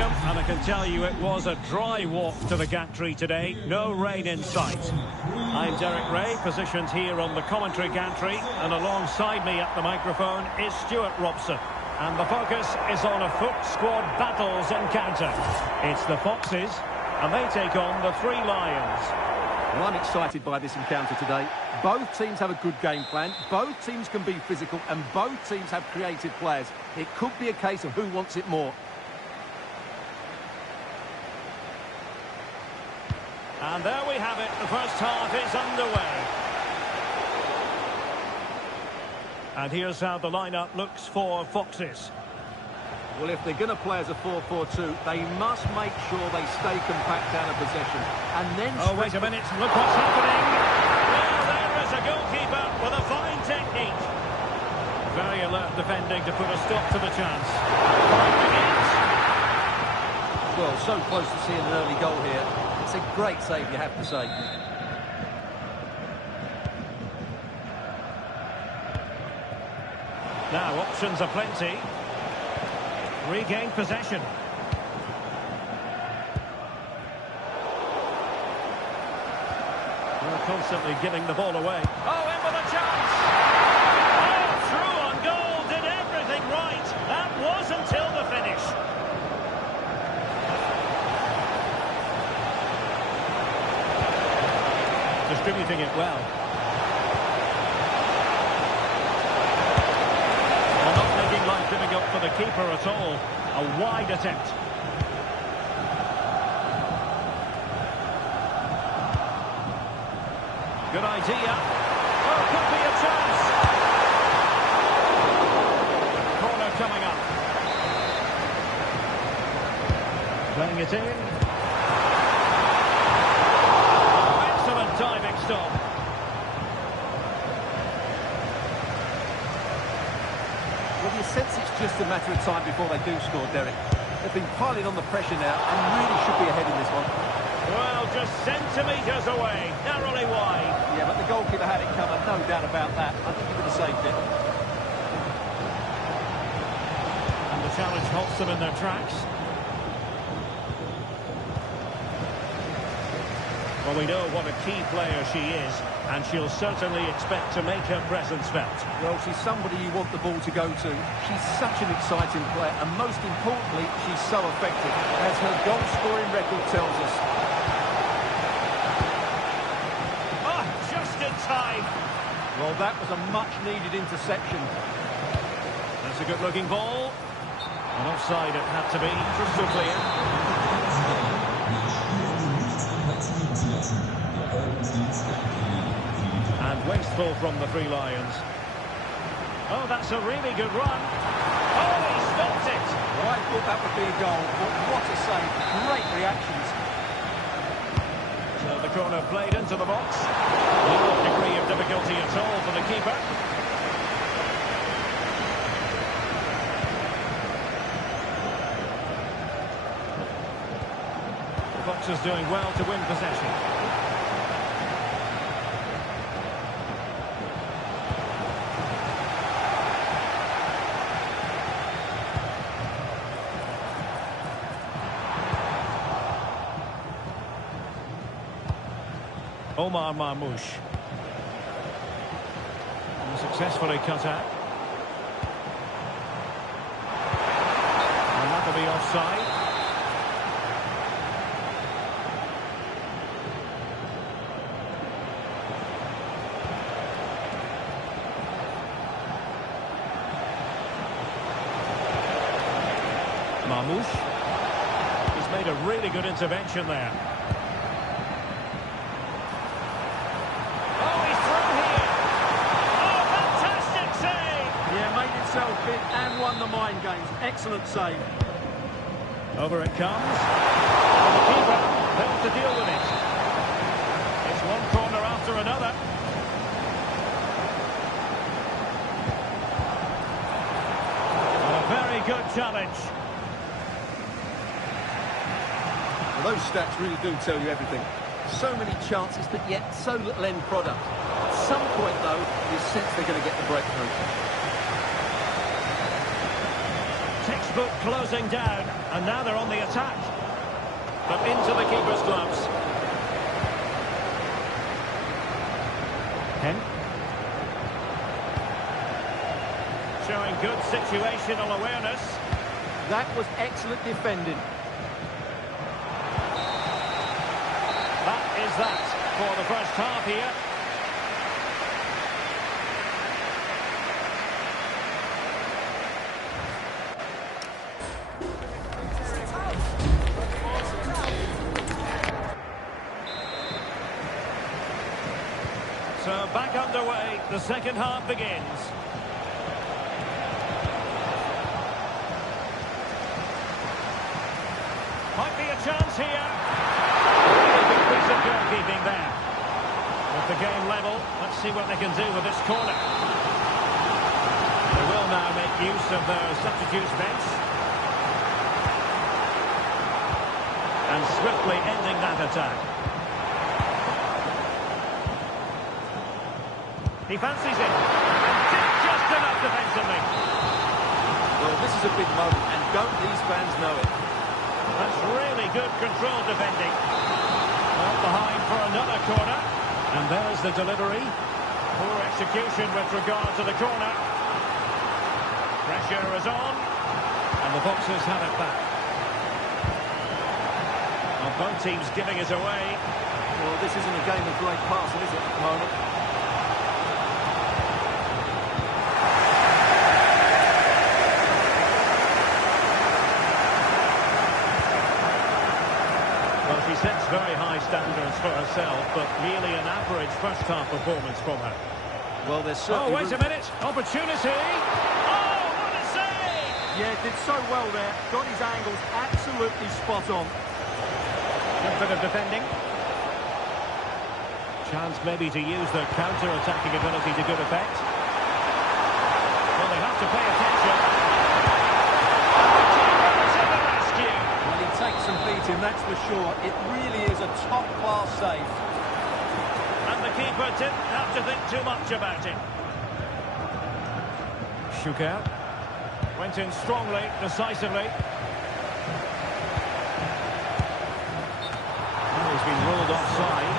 welcome, and I can tell you it was a dry walk to the gantry today. No rain in sight. I'm Derek Ray, positioned here on the commentary gantry, and alongside me at the microphone is Stuart Robson. And the focus is on a foot squad battles encounter. It's the Foxes, and they take on the Three Lions. Well, I'm excited by this encounter today. Both teams have a good game plan, both teams can be physical, and both teams have creative players. It could be a case of who wants it more. And there we have it, the first half is underway. And here's how the lineup looks for Foxes. Well, if they're going to play as a 4-4-2, they must make sure they stay compact out of possession. And then... Oh, wait a minute, look what's happening. Well, there is a goalkeeper with a fine technique. Very alert defending to put a stop to the chance. Well, so close to seeing an early goal here. It's a great save, you have to say. Now, options are plenty. Regained possession. We're constantly giving the ball away. Oh, in with a chance! Oh, through on goal, did everything right. That was until the finish. Distributing it well. Well, not making life difficult for the keeper at all. A wide attempt. Good idea. Oh, could be a chance. Corner coming up. Playing it in. Excellent diving stop. Well, you sense it's just a matter of time before they do score, Derek. They've been piling on the pressure now and really should be ahead in this one. Well, just centimetres away, narrowly wide. Yeah, but the goalkeeper had it covered, no doubt about that. I think he could have saved it. And the challenge halts them in their tracks. Well, we know what a key player she is, and she'll certainly expect to make her presence felt. Well, she's somebody you want the ball to go to. She's such an exciting player, and most importantly, she's so effective, as her goal-scoring record tells us. Oh, just in time. Well, that was a much-needed interception. That's a good-looking ball. And offside it had to be, crystal clear. And wasteful from the Three Lions. Oh, that's a really good run. Oh, he stopped it. Well, I thought that would be a goal, but what a save. Great reactions. So the corner played into the box. No degree of difficulty at all for the keeper. The Foxes doing well to win possession. Omar Marmoush. And successfully cut out. And that'll be offside. Marmoush. He's made a really good intervention there. And won the mind games. Excellent save. Over it comes. And the keeper failed to deal with it. It's one corner after another. And a very good challenge. Well, those stats really do tell you everything. So many chances, but yet so little end product. At some point, though, you sense they're going to get the breakthrough. textbook closing down, and now they're on the attack. But into the keeper's gloves. Hen. Showing good situational awareness. That was excellent defending. That is that for the first half here. So back underway, the second half begins. Might be a chance here. Really good piece of goalkeeping there. With the game level, let's see what they can do with this corner. They will now make use of their substitutes bench. And swiftly ending that attack. He fancies it. Just enough defensively. Well, this is a big moment, and don't these fans know it? That's really good control defending. Well behind for another corner. And there's the delivery. Poor execution with regard to the corner. Pressure is on. And the Foxes have it back. Well, both teams giving it away. Well, this isn't a game of great passing, is it, at the moment? Well, she sets very high standards for herself, but merely an average first-half performance from her. Well, there's certainly... Oh, wait a minute. Opportunity. Oh, what a save! Yeah, did so well there. Got his angles absolutely spot on. Good bit of defending. Chance maybe to use their counter-attacking ability to good effect. Well, they have to pay attention. To the rescue. Well, he takes some beating, that's for sure. It really is a top-class save. And the keeper didn't have to think too much about it. Shuker went in strongly, decisively. He's been ruled offside.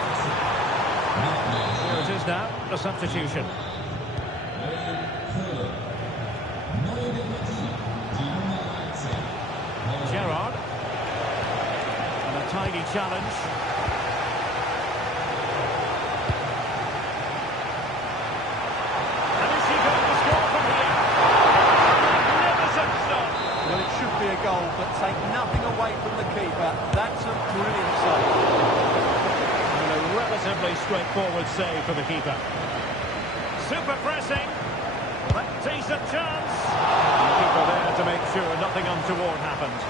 Here it is now, the substitution. Gerrard. And a tiny challenge. And is she going to score from here? Magnificent stop. Well, it should be a goal, but take nothing away from the keeper. That's a brilliant save. And a relatively straightforward save for the keeper. Super pressing. But decent chance. And the keeper there to make sure nothing untoward happened.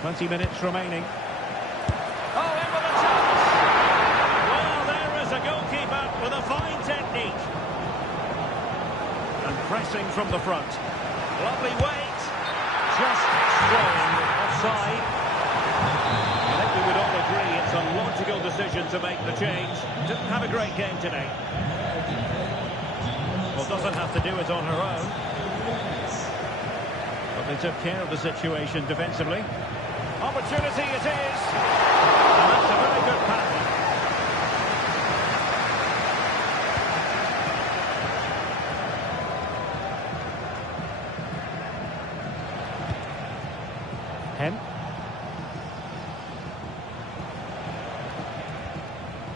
Twenty minutes remaining. Oh, in with a chance. Well, there is a goalkeeper with a fine technique. And pressing from the front. Lovely weight. Just strong offside. I think we would all agree it's a logical decision to make the change. Didn't have a great game today. Well, doesn't have to do it on her own. But they took care of the situation defensively. Opportunity it is. And that's a very good pass. Hen.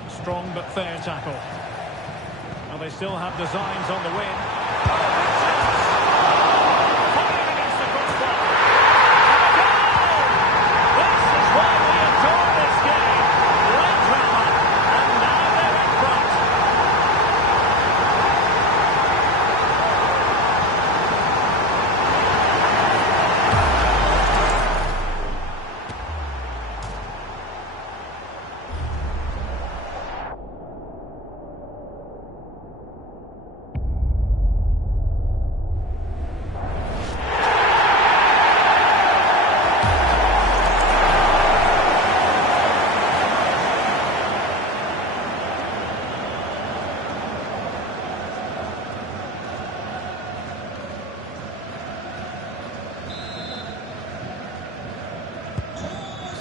Strong but fair tackle. Well, they still have designs on the win. Firing against the crossbar. This is why we adore this game. Great drama. And now they're in front.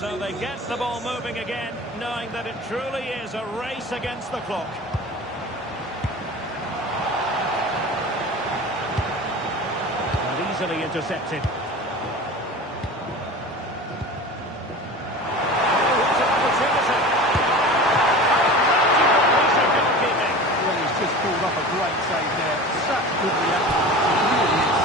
So they get the ball moving again, knowing that it truly is a race against the clock. And easily intercepted. Pulled off a great save there. Such good reaction. It really is.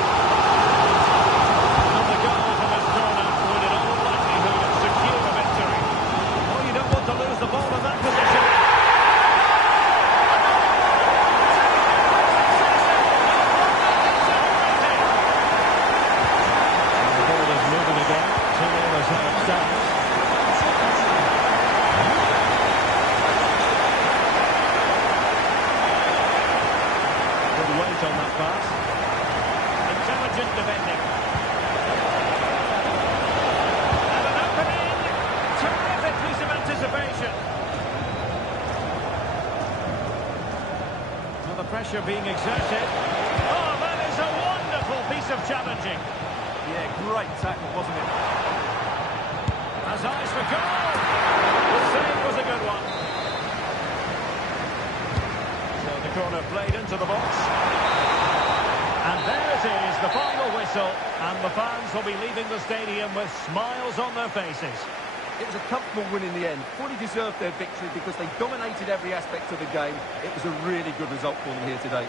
And the goal from this corner would in all likelihood secure a victory. Oh, you don't want to lose the ball in that position. And the ball is moving again. 2-0 is how it stands. Weight on that pass. Intelligent defending. And an opening. Terrific piece of anticipation. Well, the pressure being exerted. Oh, that is a wonderful piece of challenging. Yeah, great tackle, wasn't it? Has eyes for goal. The save was a good one. So the corner played into the box. And there it is, the final whistle, and the fans will be leaving the stadium with smiles on their faces. It was a comfortable win in the end. Fully deserved their victory because they dominated every aspect of the game. It was a really good result for them here today.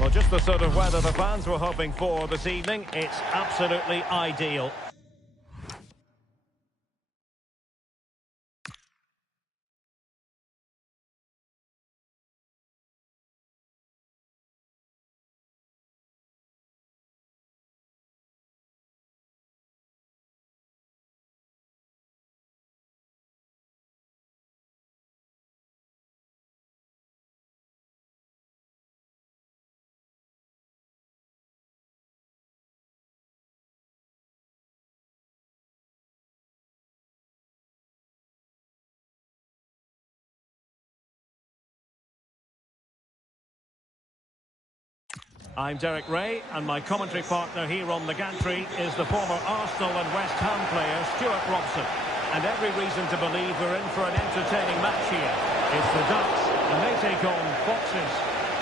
Well, just the sort of weather the fans were hoping for this evening. It's absolutely ideal. I'm Derek Ray, and my commentary partner here on the gantry is the former Arsenal and West Ham player, Stuart Robson. And every reason to believe we're in for an entertaining match here. It's the Ducks, and they take on Foxes.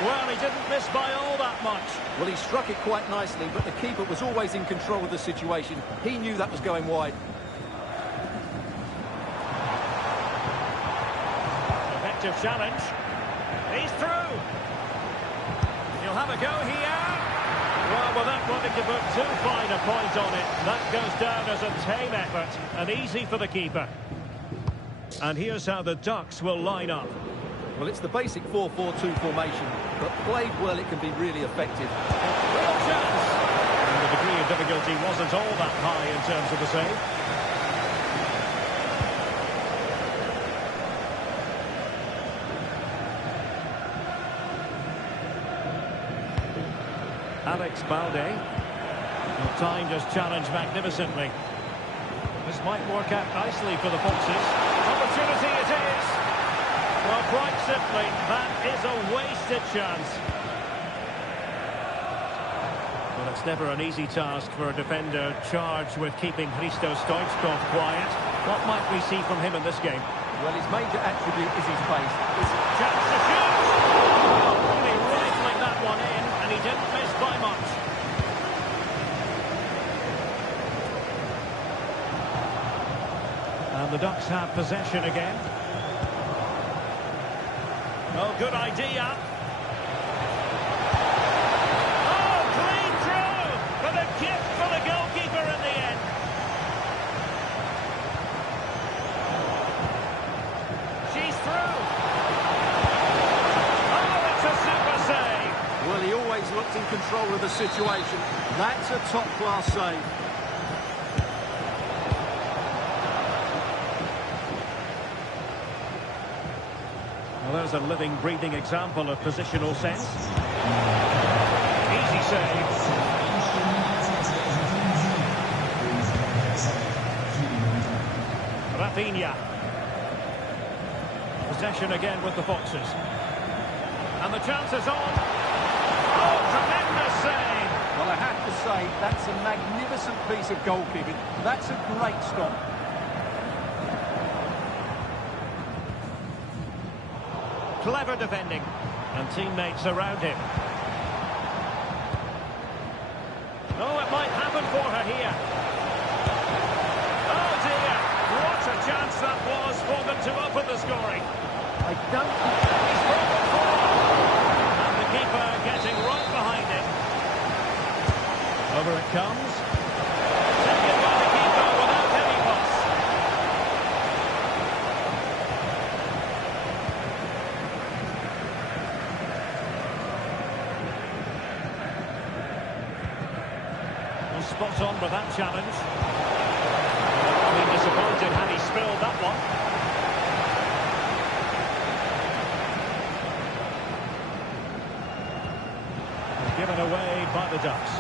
Well, he didn't miss by all that much. Well, he struck it quite nicely, but the keeper was always in control of the situation. He knew that was going wide. Effective challenge. He's through. He'll have a go here. Well, without wanting to put too fine a point on it, that goes down as a tame effort and easy for the keeper. And here's how the Ducks will line up. Well, it's the basic 4-4-2 formation, but played well, it can be really effective. Real chance. And the degree of difficulty wasn't all that high in terms of the save. Alex Balde. Well, time just challenged magnificently. This might work out nicely for the Foxes. Opportunity it is. Well, quite simply, that is a wasted chance. Well, it's never an easy task for a defender charged with keeping Hristo Stoichkov quiet. What might we see from him in this game? Well, his major attribute is his pace. Chance to shoot! Oh, really rifling that one in, and he didn't miss by much. And the Ducks have possession again. Oh, good idea. Oh, clean through, but a gift for the goalkeeper in the end. She's through. Oh, it's a super save. Well, he always looked in control of the situation. That's a top-class save. Well, there's a living, breathing example of positional sense. Easy save. Rafinha. Possession again with the Foxes. And the chance is on. Oh, tremendous save! Well, I have to say, that's a magnificent piece of goalkeeping. That's a great stop. Clever defending. And teammates around him. Oh, it might happen for her here. Oh, dear. What a chance that was for them to open the scoring. I don't think... He's broken forward. And the keeper getting right behind it. Over it comes. Taken by the keeper without any fuss. Well, spot on with that challenge. I'd be disappointed had he spilled that one. Given away by the Ducks.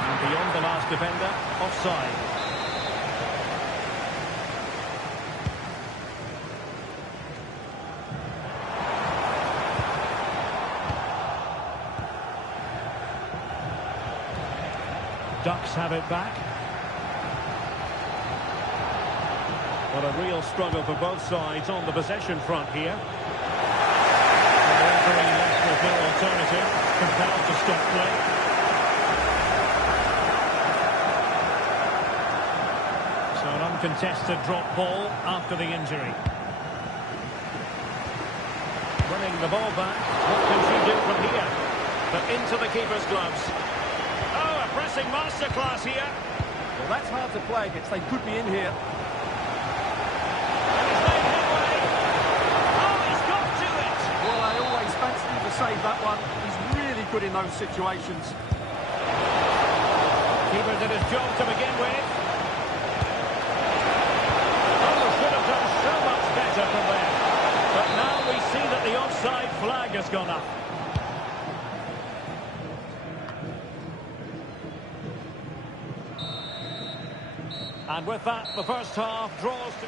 And beyond the last defender, offside. Ducks have it back. What a real struggle for both sides on the possession front here. The referee left with no alternative, compelled to stop play. So an uncontested drop ball after the injury. Winning the ball back, what can she do from here? But into the keeper's gloves. Oh, a pressing masterclass here. Well, that's hard to play against. They could be in here. And he's made headway. Oh, he's got to it. Well, I always fancied him to save that one. He's really good in those situations. Keeper did his job to begin with. Oh, should have done so much better from there. But now we see that the offside flag has gone up. And with that, the first half draws to...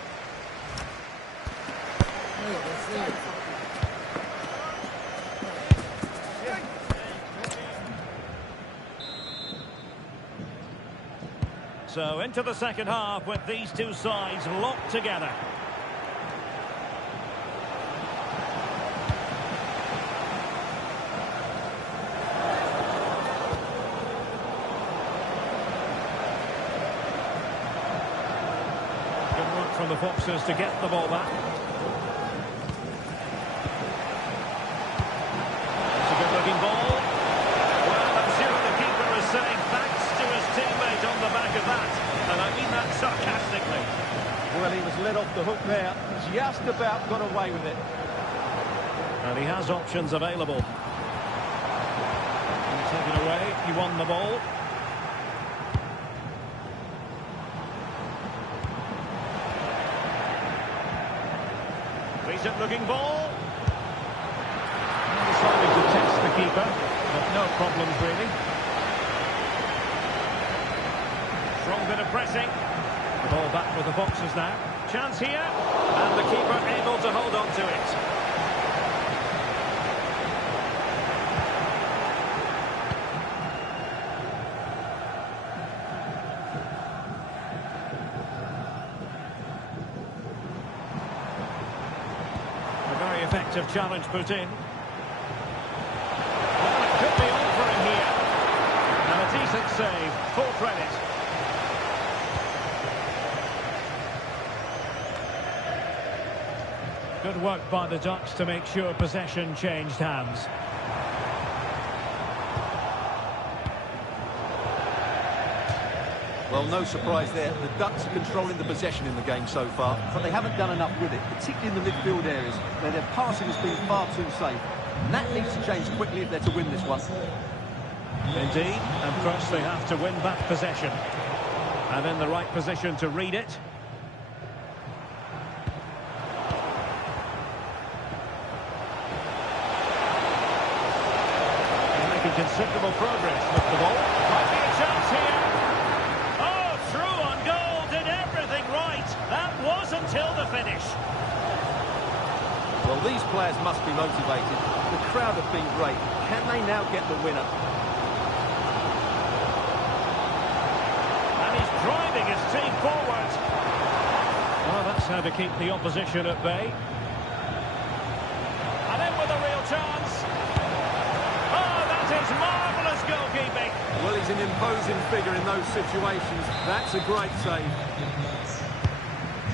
So into the second half with these two sides locked together. Good work from the Foxes to get the ball back. It's a good-looking ball. Well, I'm sure the keeper is saying thanks to his teammate on the back of that. And I mean that sarcastically. Well, he was let off the hook there. Just about got away with it. And he has options available. And taken away, he won the ball. Decent looking ball. And decided to test the keeper, but no problems really. Strong bit of pressing. The ball back with the Foxes now. Chance here. And the keeper able to hold on to it. A very effective challenge put in. Well, it could be on for him here. And a decent save. Full credit. Good work by the Ducks to make sure possession changed hands. Well, no surprise there. The Ducks are controlling the possession in the game so far, but they haven't done enough with it, particularly in the midfield areas, where their passing has been far too safe. And that needs to change quickly if they're to win this one. Indeed, and first they have to win back possession. And in the right position to read it. considerable progress with the ball. Might be a chance here. Oh, through on goal, did everything right. That was until the finish. Well, these players must be motivated. The crowd have been great. Can they now get the winner? And he's driving his team forward. Well, that's how to keep the opposition at bay. And in with a real chance. Oh, that is marvellous goalkeeping. Well, he's an imposing figure in those situations. That's a great save.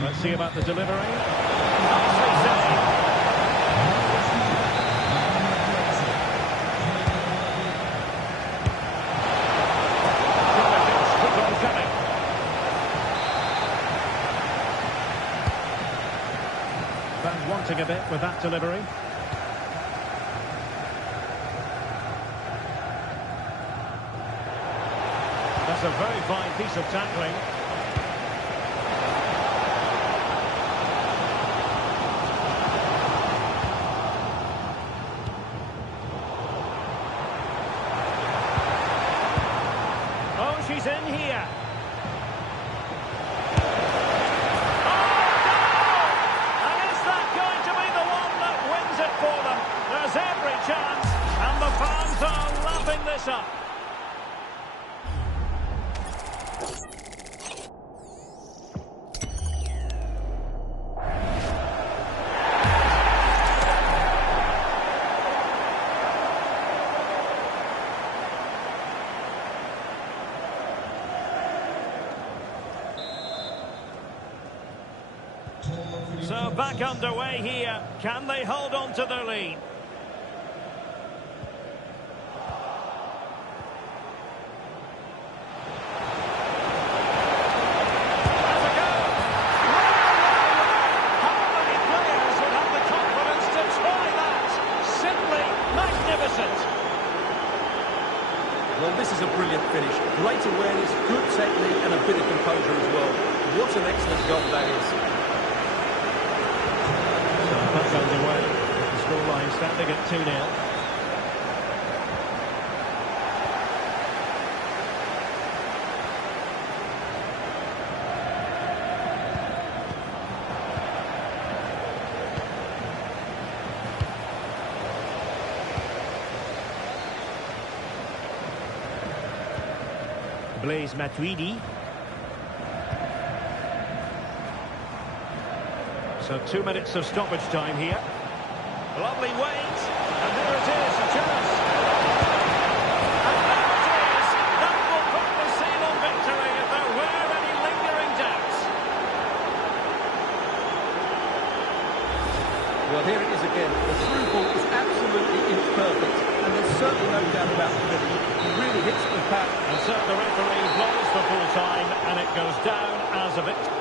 Let's see about the delivery. Nicely saved. Wanting a bit with that delivery. That's a very fine piece of tackling. Oh, she's in here. There's every chance, and the fans are lapping this up. So back underway here. Can they hold on to their lead? Well, this is a brilliant finish. Great awareness, good technique, and a bit of composure as well. What an excellent goal that is. So back underway. The scoreline standing at 2-0. Blaise Matuidi. So 2 minutes of stoppage time here. Lovely wait, and there it is, a chance. And there it is. That will put the seal on victory if there were any lingering doubts. Well, here it is again. The through ball is absolutely inch perfect, and there's certainly no doubt about the finish. He really hits it with power. And so the referee blows for full time, and it goes down as a victory.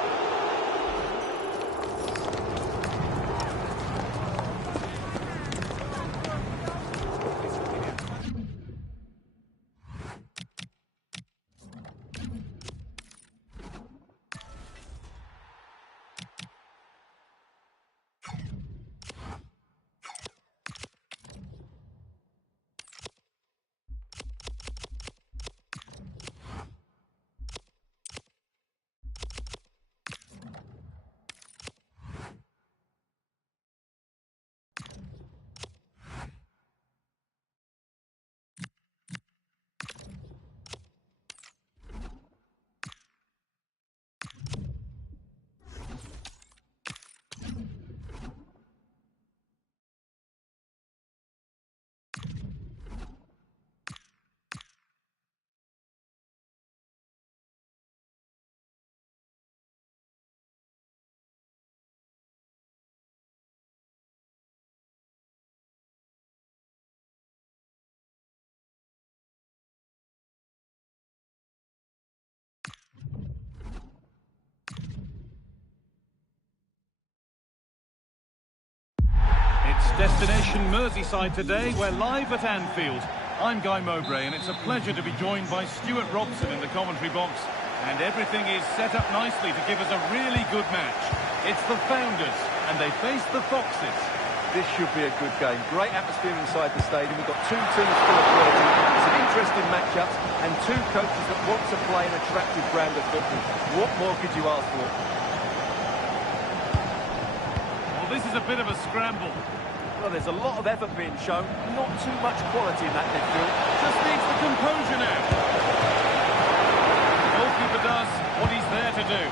It's Destination Merseyside today. We're live at Anfield. I'm Guy Mowbray, and it's a pleasure to be joined by Stuart Robson in the commentary box. And everything is set up nicely to give us a really good match. It's the Founders, and they face the Foxes. This should be a good game. Great atmosphere inside the stadium. We've got two teams full of quality, some interesting matchups, and two coaches that want to play an attractive brand of football. What more could you ask for? Well, this is a bit of a scramble. Well, there's a lot of effort being shown, not too much quality in that midfield. Just needs the composure now. The goalkeeper does what he's there to do.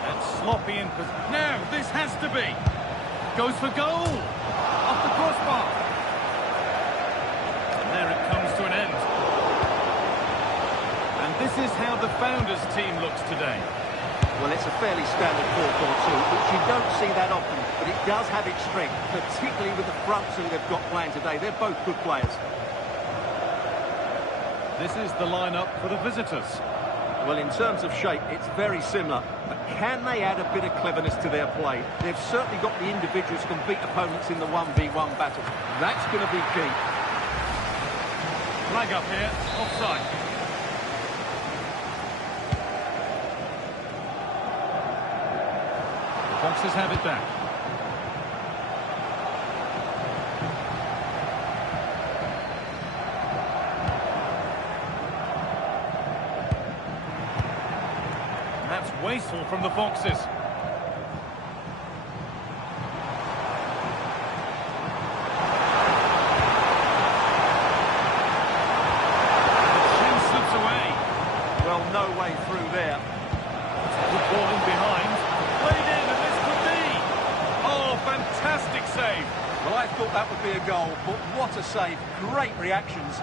That's sloppy in. Now, this has to be. Goes for goal. Off the crossbar. And there it comes to an end. And this is how the Founders team looks today. Well, it's a fairly standard 4-4-2, which you don't see that often, but it does have its strength, particularly with the front two they've got playing today. They're both good players. This is the lineup for the visitors. Well, in terms of shape, it's very similar, but can they add a bit of cleverness to their play? They've certainly got the individuals who can beat opponents in the 1v1 battle. That's going to be key. Flag up here, offside. Foxes have it back. That's wasteful from the Foxes. The chance slips away. Well, no way through there. Good ball in behind. Played in, and this could be. Oh, fantastic save. Well, I thought that would be a goal, but what a save. Great reactions.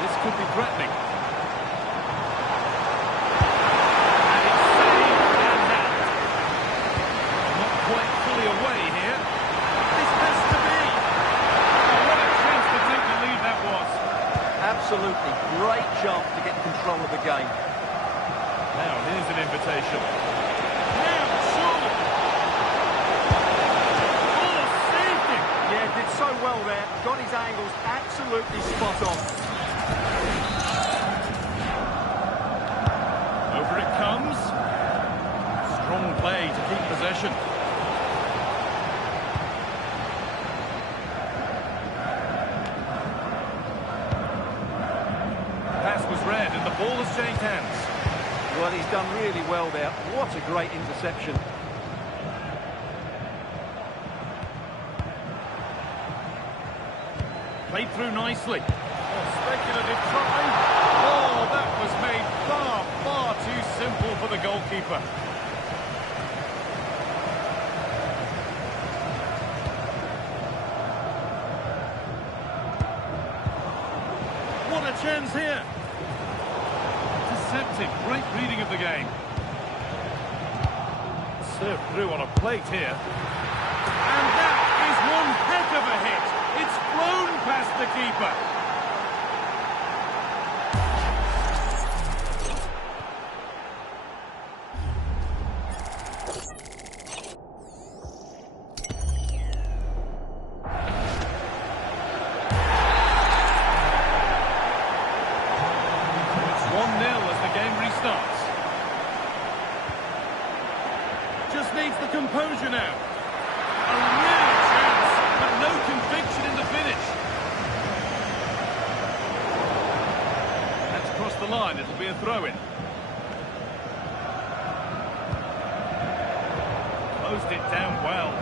This could be threatening. And it's saved and held. Not quite fully away here. This has to be. Oh, what a chance to take the lead that was. Absolutely great chance to get control of the game. Now, here's an invitation. Now, surely. Oh, saved him. Yeah, did so well there. Got his angles absolutely spot on. Over it comes. Strong play to keep possession. Pass was read and the ball has changed hands. Well, he's done really well there. What a great interception. Played through nicely. Oh, speculative try. Oh, that was made far, far too simple for the goalkeeper. What a chance here. Intercepted. Great reading of the game. Served through on a plate here. And that is one heck of a hit. It's flown past the keeper. It's 1-0 as the game restarts. Just needs the composure now. A real chance, but no conviction in the finish. That's crossed the line, it'll be a throw-in. Closed it down well.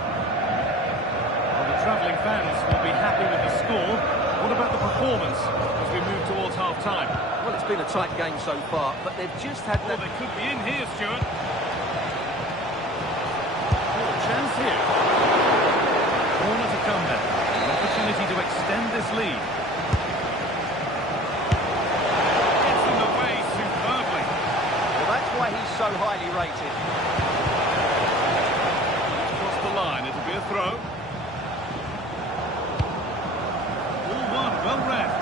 Well, the travelling fans will be happy with the score. What about the performance as we move towards half-time? Well, it's been a tight game so far, but they've just had Oh, that... they could be in here, Stuart. Oh, chance here. Corner to come then. An opportunity to extend this lead. Gets in the way superbly. Well, that's why he's so highly rated. Across the line, it'll be a throw. Ball one, well read.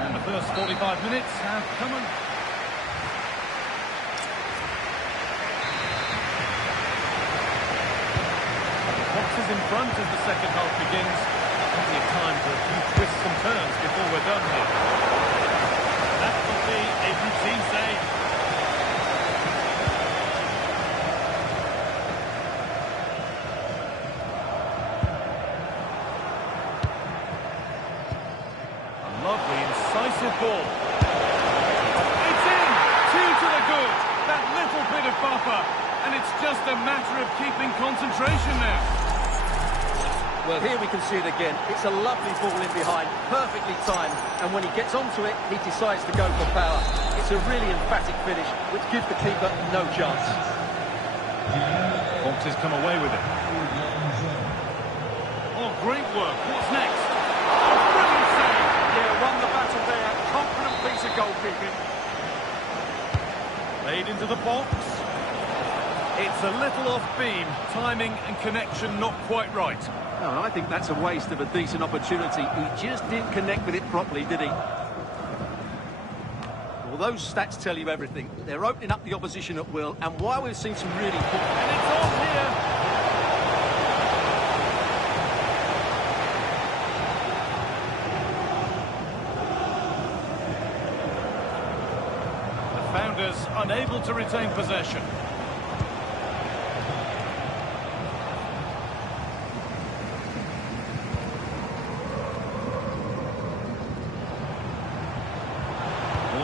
And the first 45 minutes have come and... The Foxes in front as the second half begins. Plenty of time for a few twists and turns before we're done here. That will be a routine save. A lovely, incisive ball. It's in! 2 to the good. That little bit of buffer. And it's just a matter of keeping concentration now. Well, here we can see it again. It's a lovely ball in behind, perfectly timed. And when he gets onto it, he decides to go for power. It's a really emphatic finish, which gives the keeper no chance. Foxes come away with it. Oh, great work. What's next? Oh, brilliant save. Yeah, won the battle there. Confident piece of goalkeeping. Played into the box. It's a little off beam. Timing and connection not quite right. No, I think that's a waste of a decent opportunity. He just didn't connect with it properly, did he? Well, those stats tell you everything. They're opening up the opposition at will, and while we've seen some really... And it's on here! The founders unable to retain possession.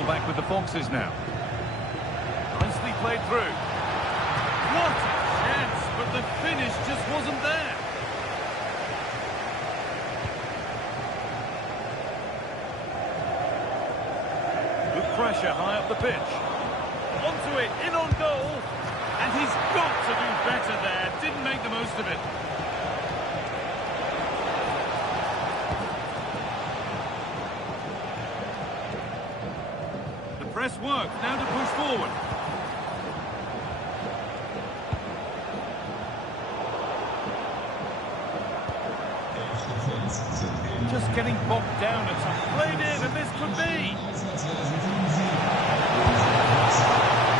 Back with the Foxes now. Nicely played through. What a chance, but the finish just wasn't there. Good pressure high up the pitch. Onto it, in on goal. And he's got to do better there. Didn't make the most of it. Press work, now to push forward. Just getting bogged down at some. Played in, and this could be.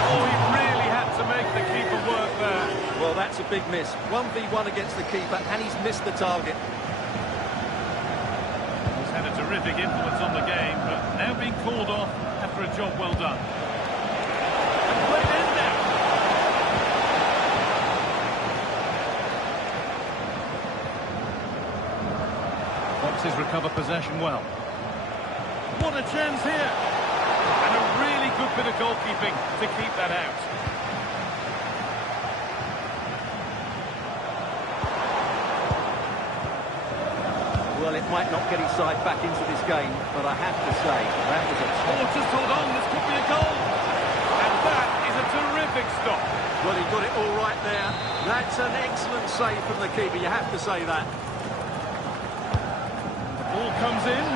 Oh, he really had to make the keeper work there. Well, that's a big miss. 1v1 against the keeper, and he's missed the target. He's had a terrific influence on the game, but now being called off after a job well done. And played in now. Foxes recover possession well. What a chance here! And a really good bit of goalkeeping to keep that out. Well, it might not get his side back into this game, but I have to say, that was a... Oh, just hold on, this could be a goal. And that is a terrific stop. Well, he got it all right there. That's an excellent save from the keeper, you have to say that. The ball comes in.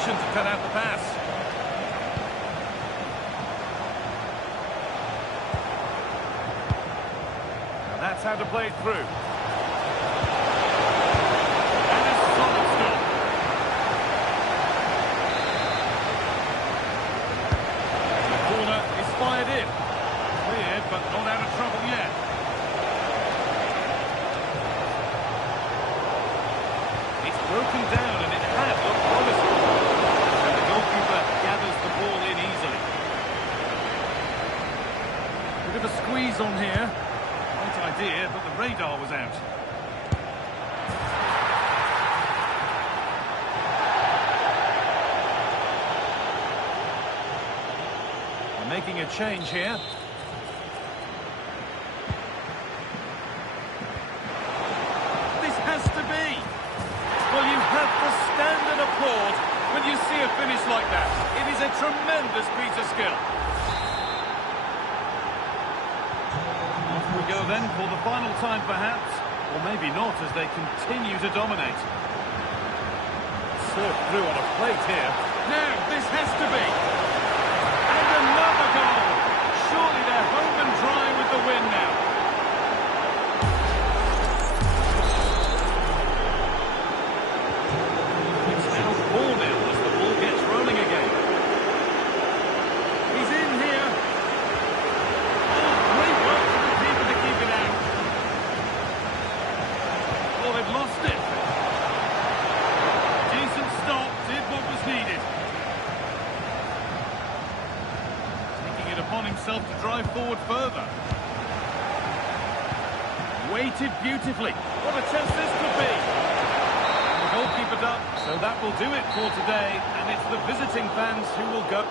To cut out the pass. And that's how to play it through. And a solid stop. The corner is fired in. Cleared, but not out of trouble yet. It's broken down, and it had looked promising. Gathers the ball in easily. Bit of a squeeze on here. Right idea, but the radar was out. They're making a change here. This has to be. Well, you have to stand and applaud when you see a finish like that. It is a tremendous piece of skill. Off we go then for the final time perhaps, or maybe not as they continue to dominate. Surfed through on a plate here. Now this has to be. And another goal. Surely they're home and dry with the win now. It's forward further. Weighted beautifully. What a chance this could be. And the goalkeeper's up, so that will do it for today. And it's the visiting fans who will go.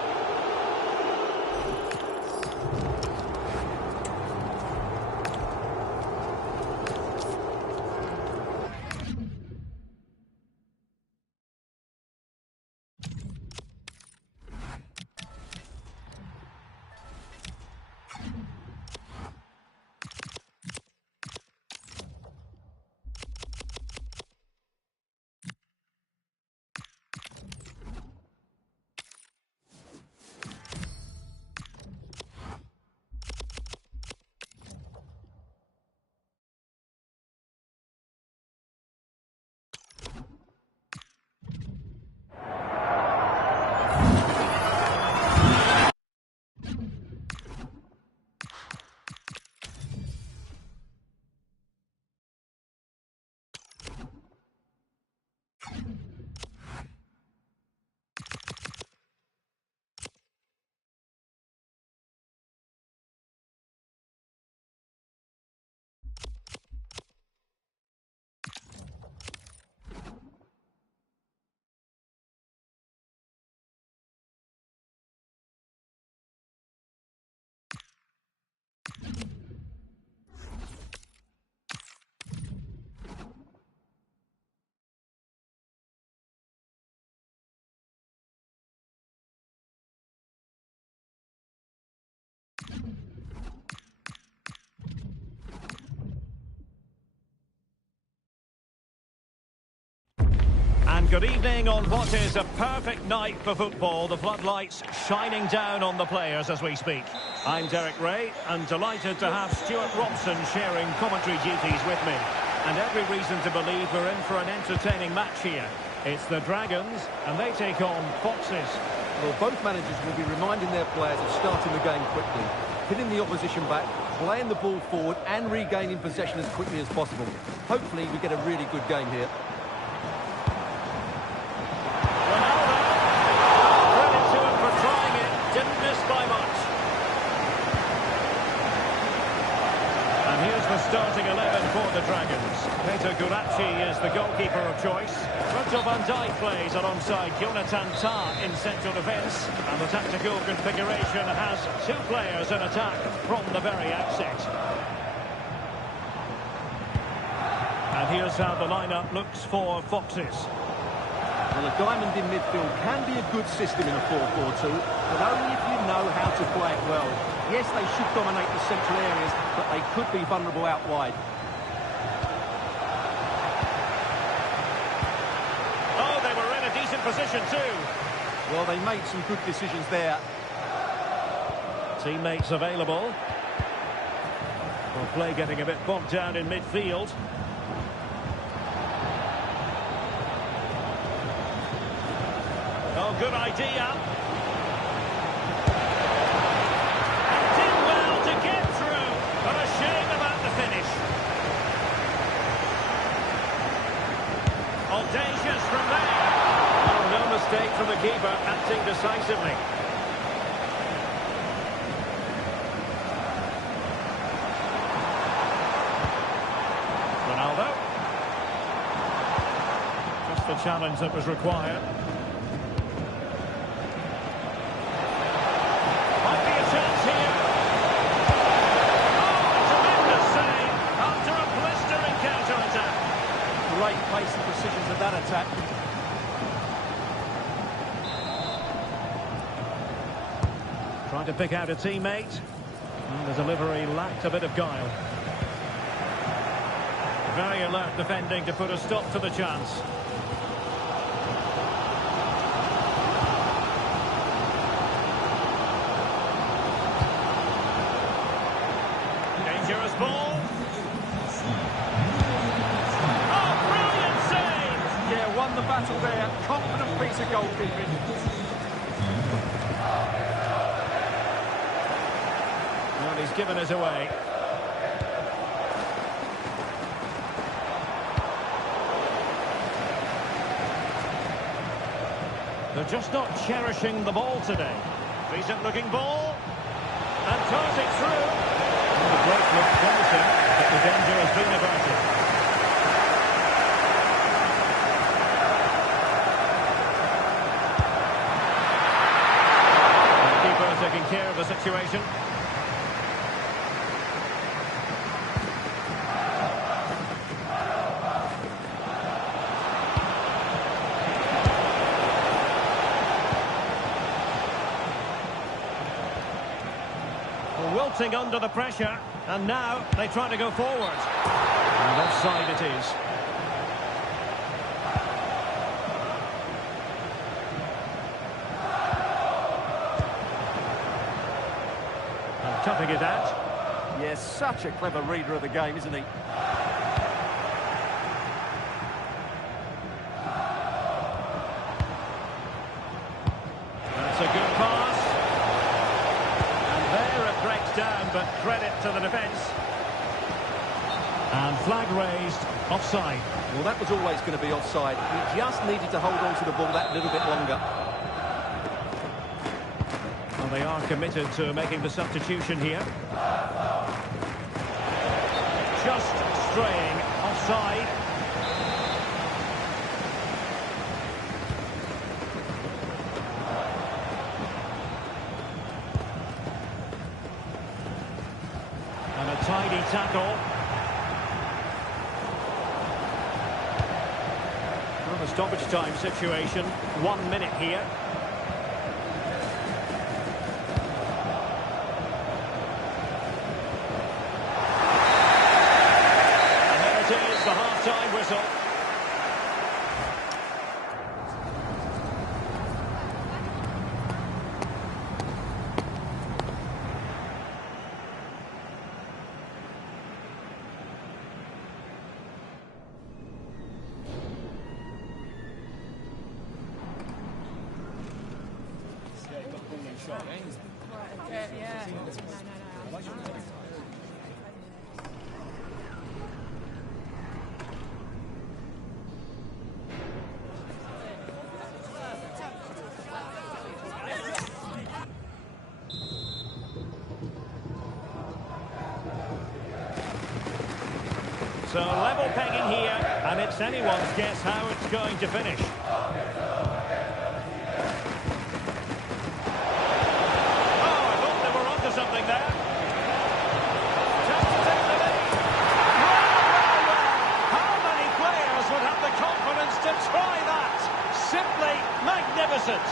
And good evening on what is a perfect night for football. The floodlights shining down on the players as we speak. I'm Derek Ray and delighted to have Stuart Robson sharing commentary duties with me. And every reason to believe we're in for an entertaining match here. It's the Dragons and they take on Foxes. Well, both managers will be reminding their players of starting the game quickly, hitting the opposition back, playing the ball forward and regaining possession as quickly as possible. Hopefully we get a really good game here. Starting 11 for the Dragons. Peter Guracci is the goalkeeper of choice. Virgil van Dijk plays alongside Jonathan Tah in central defence. And the tactical configuration has two players in attack from the very outset. And here's how the lineup looks for Foxes. Well, a diamond in midfield can be a good system in a 4-4-2, but only if you know how to play it well. Yes, they should dominate the central areas, but they could be vulnerable out wide. Oh, they were in a decent position too. Well, they made some good decisions there. Teammates available. Well, play getting a bit bogged down in midfield. Oh, good idea. And did well to get through, but a shame about the finish. Audacious from there. Oh, no mistake from the keeper, acting decisively. Ronaldo. Just the challenge that was required. Great pace and precision to that attack. Trying to pick out a teammate. And the delivery lacked a bit of guile. Very alert defending to put a stop to the chance. Dangerous ball. Won the battle there, confident piece of goalkeeping. Well, he's given us away. They're just not cherishing the ball today. Decent looking ball. and toss it through. The break looked promising, but the danger has been averted. The keeper taking care of the situation. Wilting under the pressure, and now they try to go forward. And offside it is. And cutting it out. Yes, such a clever reader of the game, isn't he? That's a good pass. Down, but credit to the defence. And flag raised, offside. Well, that was always going to be offside. He just needed to hold on to the ball that little bit longer. Well, they are committed to making the substitution here. Just straying offside. Tidy tackle. Well, a stoppage time situation. 1 minute here. And there it is, the half-time whistle. So level pegging here, and it's anyone's guess how it's going to finish. Something there. Just to take the lead. Well. How many players would have the confidence to try that? Simply magnificent.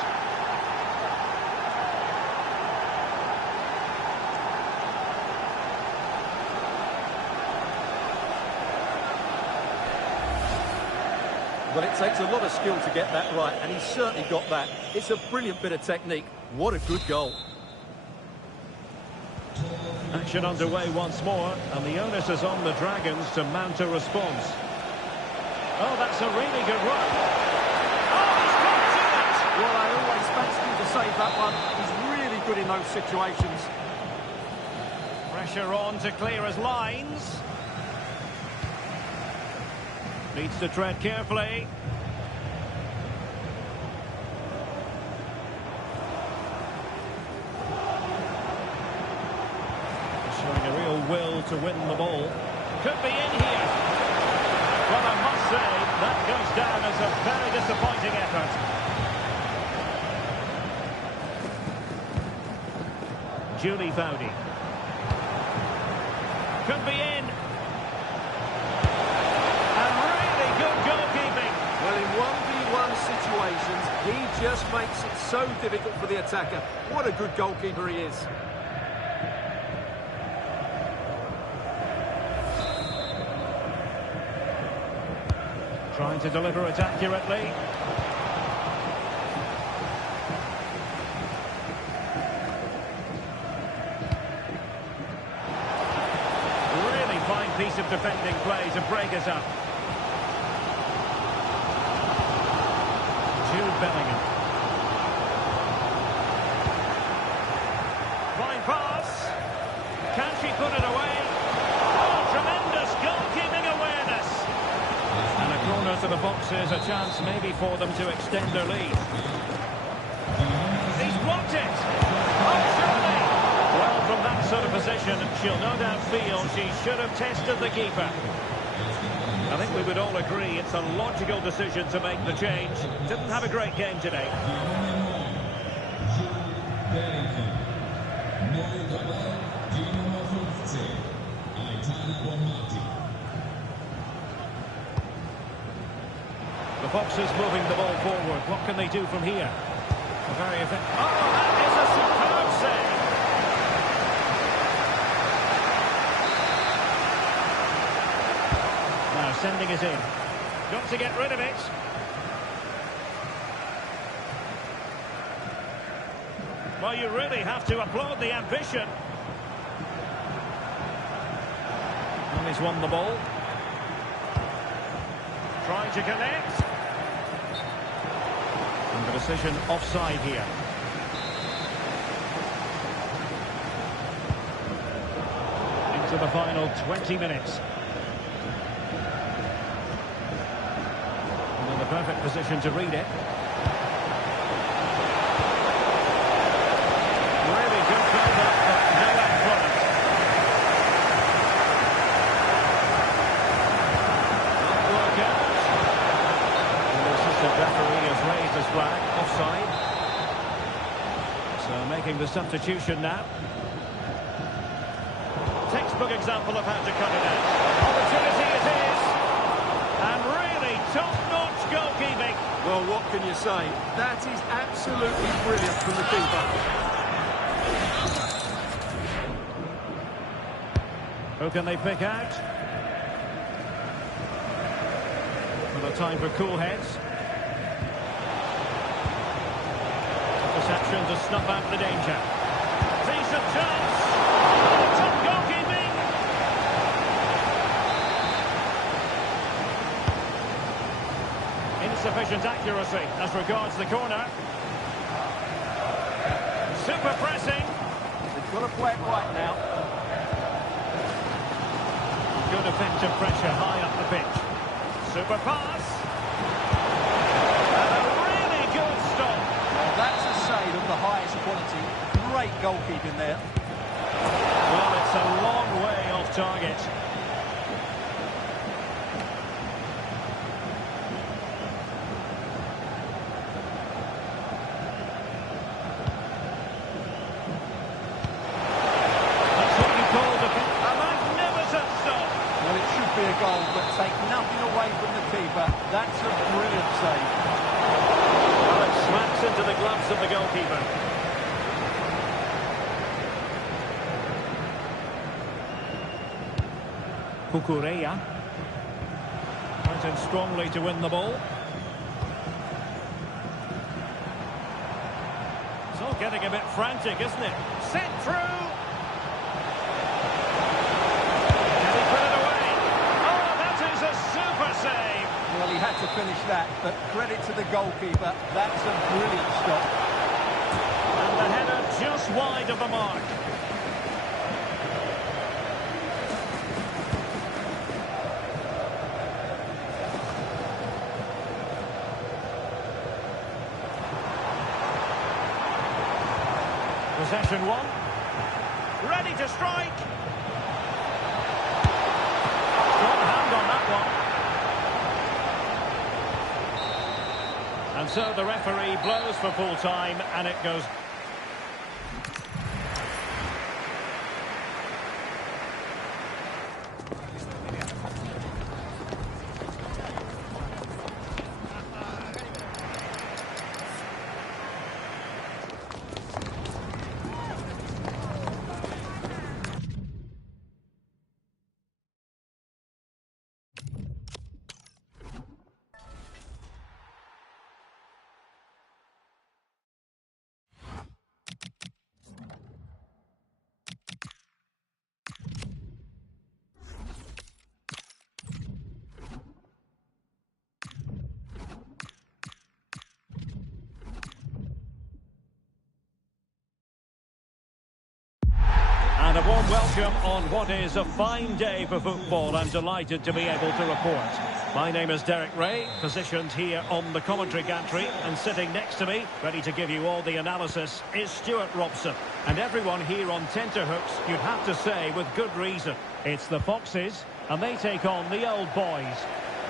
Well, it takes a lot of skill to get that right, and he's certainly got that. It's a brilliant bit of technique. What a good goal. Action underway once more, and the onus is on the Dragons to mount a response. Oh, that's a really good run. Oh, he's got to it! Well, I always fancy him to save that one. He's really good in those situations. Pressure on to clear his lines. Needs to tread carefully. Showing a real will to win the ball. Could be in here. Well, I must say, that goes down as a very disappointing effort. Julie Fowdy. Could be in. And really good goalkeeping. Well, in 1v1 situations, he just makes it so difficult for the attacker. What a good goalkeeper he is. Trying to deliver it accurately. Really fine piece of defending play to break us up. Jude Bellingham. Fine pass. Can she put it away? Oh, tremendous goalkeeping awareness. And a corner to the boxes, a chance maybe for them to extend their lead. He's blocked it. Oh, surely. Well, from that sort of position, she'll no doubt feel she should have tested the keeper. I think we would all agree it's a logical decision to make the change. Didn't have a great game today. The Foxes moving the ball forward. What can they do from here? Very effective. Oh, that is a superb save. Now sending it in. Got to get rid of it. Well, you really have to applaud the ambition. And he's won the ball. Trying to connect. And the decision offside here. Into the final 20 minutes. And in the perfect position to read it. Really good build-up, but no end from it. Not work out. And the assistant referee has raised his flag, offside. So making the substitution now. Textbook example of how to cut it out. Opportunity it is. And really top-notch goalkeeping. Well, what can you say? That is absolutely brilliant from the keeper. Who can they pick out? Another time for cool heads. Interception to snuff out the danger. Decent chance. Top goalkeeping. Insufficient accuracy as regards the corner. Super pressing. They've got to play it right now. Good effective pressure high up the pitch. Super pass. And a really good stop. Well, that's a save of the highest quality. Great goalkeeping there. Well, it's a long way off target. That's what you call a magnificent stop. Well, it should be a goal, but take nothing away from the keeper. That's a brilliant save. Well, it smacks into the gloves of the goalkeeper. Kukureya. Went in strongly to win the ball. It's all getting a bit frantic, isn't it? Sent through. Can he put it away? Oh, that is a super save. Well, he had to finish that, but credit to the goalkeeper. That's a brilliant stop. And the header just wide of the mark. Possession one. Ready to strike. Strong hand on that one. And so the referee blows for full time, and it goes. And a warm welcome on what is a fine day for football. I'm delighted to be able to report. My name is Derek Ray, positioned here on the commentary gantry, and sitting next to me, ready to give you all the analysis, is Stuart Robson. And everyone here on tenterhooks, you'd have to say with good reason. It's the Foxes, and they take on the Old Boys.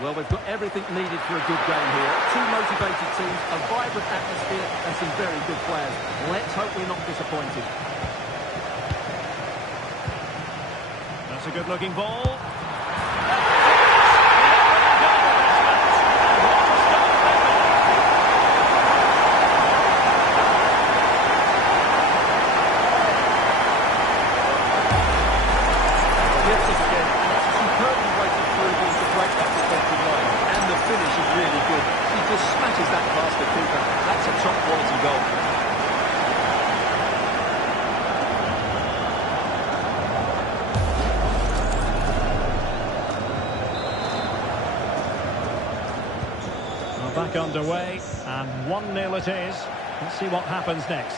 Well, we've got everything needed for a good game here. Two motivated teams, a vibrant atmosphere, and some very good players. Let's hope we're not disappointed. That's a good-looking ball. Smashes that past the keeper. That's a top-quality goal. Well, back underway, and 1-0 it is. Let's see what happens next.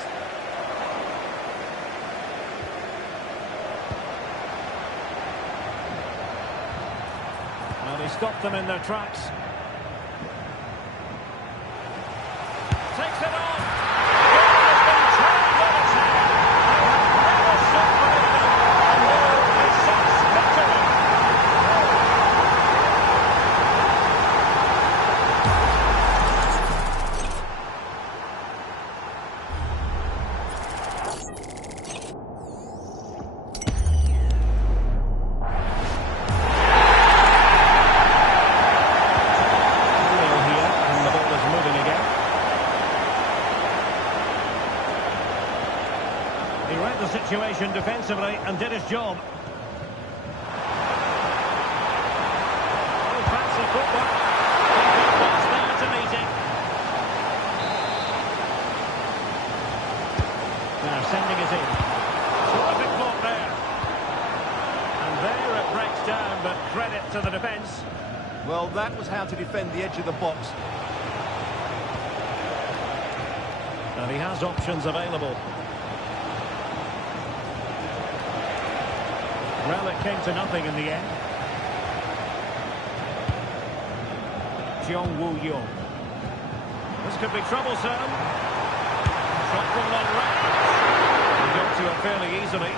Well, they stopped them in their tracks. Takes it on. He read the situation defensively and did his job. Oh, fancy footwork. Was there to meet it. Now sending it in. Terrific block there. And there it breaks down, but credit to the defence. Well, that was how to defend the edge of the box. And he has options available. Well, it came to nothing in the end. Jong Woo-Young. This could be troublesome. Shot from long range. He got to it fairly easily.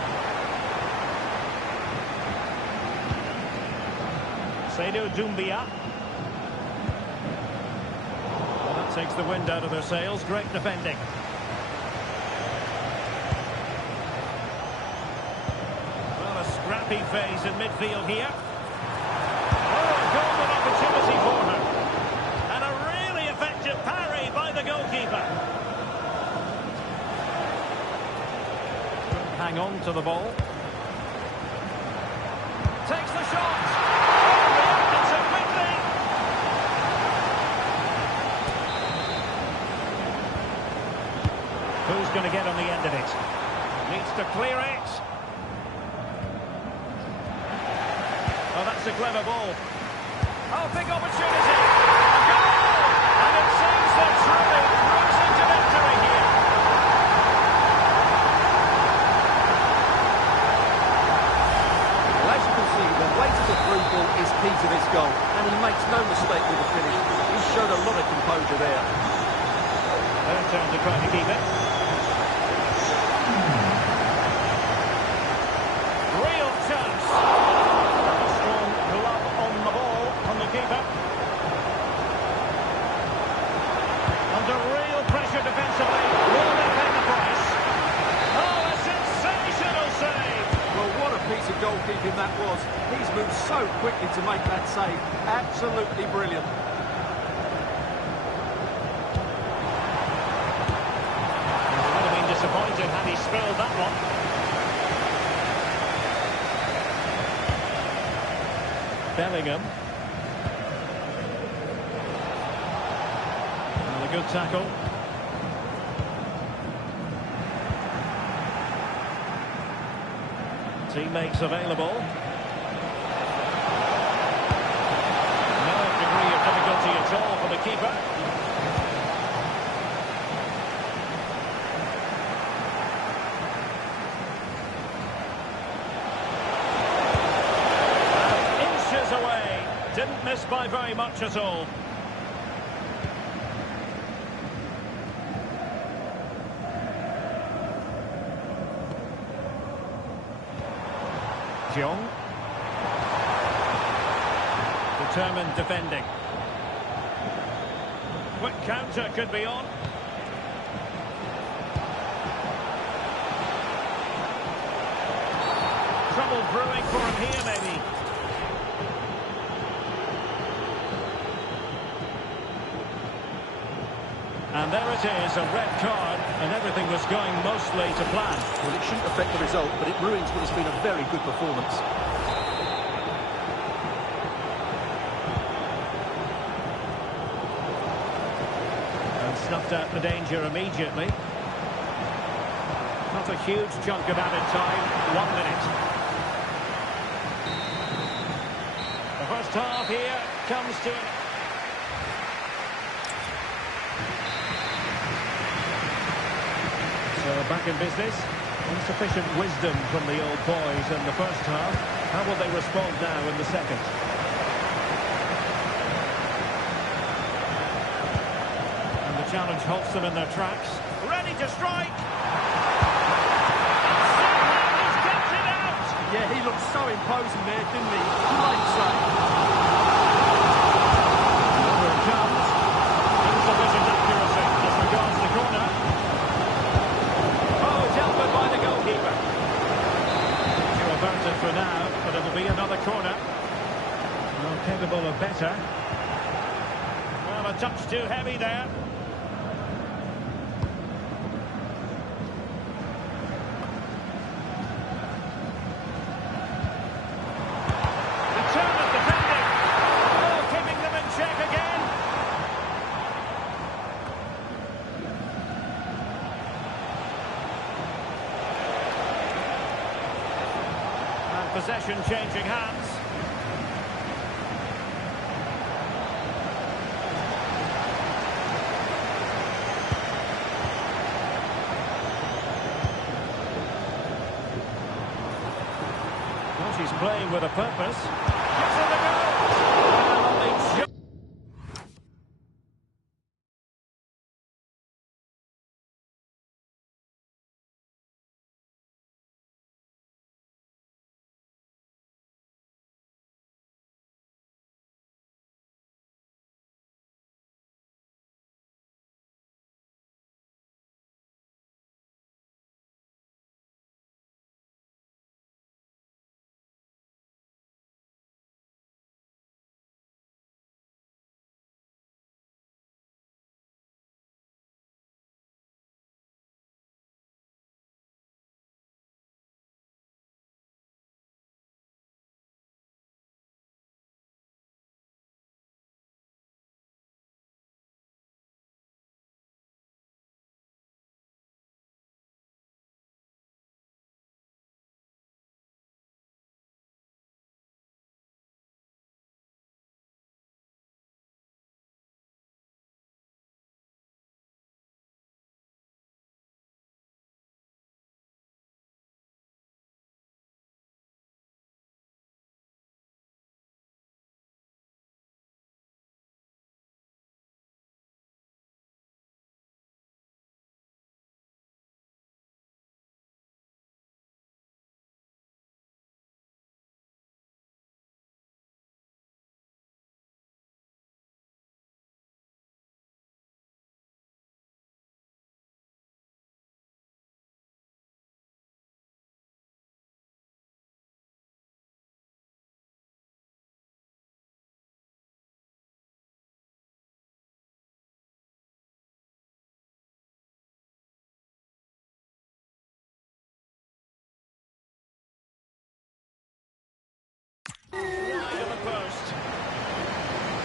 Seydou Doumbia. Well, that takes the wind out of their sails. Great defending. Scrappy phase in midfield here. Oh, a golden opportunity for her. And a really effective parry by the goalkeeper. Couldn't hang on to the ball. Takes the shot. Oh, reacted so quickly. Who's going to get on the end of it? Needs to clear it. Oh, that's a clever ball. Oh, big opportunity. A goal! And it seems they're truly cruising to victory here. Well, as you can see, the weight of the through ball is key to this goal, and he makes no mistake with the finish. He showed a lot of composure there. Their turn to try to keep it. Real chance. Under real pressure defensively, will they pay the price? Oh, a sensational save! Well, what a piece of goalkeeping that was. He's moved so quickly to make that save. Absolutely brilliant. He would have been disappointed had he spilled that one. Bellingham. Good tackle. Teammates available. No degree of difficulty at all for the keeper. Inches away. Didn't miss by very much at all. Jong. Determined defending. Quick counter could be on. Trouble brewing for him here, maybe. And there it is, a red card, and everything was going mostly to plan. Well, it shouldn't affect the result, but it ruins what has been a very good performance. And snuffed out the danger immediately. Not a huge chunk of added time, 1 minute. The first half here comes to an... So back in business. Insufficient wisdom from the old boys in the first half. How will they respond now in the second? And the challenge halts them in their tracks. Ready to strike! He's kept it out! Yeah, he looked so imposing there, didn't he? Great save. Over it comes. Insufficient accuracy as regards the corner. Dealt with by the goalkeeper. To avert it for now, but it'll be another corner. Well, capable of better. Well, a touch too heavy there. Determined defending. Oh, keeping them in check again. Possession changing hands. Well, she's playing with a purpose. Gives her the goal. And only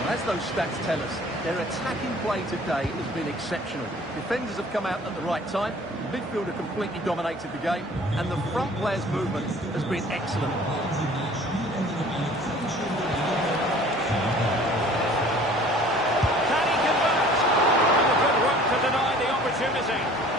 As those stats tell us, their attacking play today has been exceptional. Defenders have come out at the right time, the midfielder completely dominated the game, and the front players' movement has been excellent. Can he convert? Good work to deny the opportunity.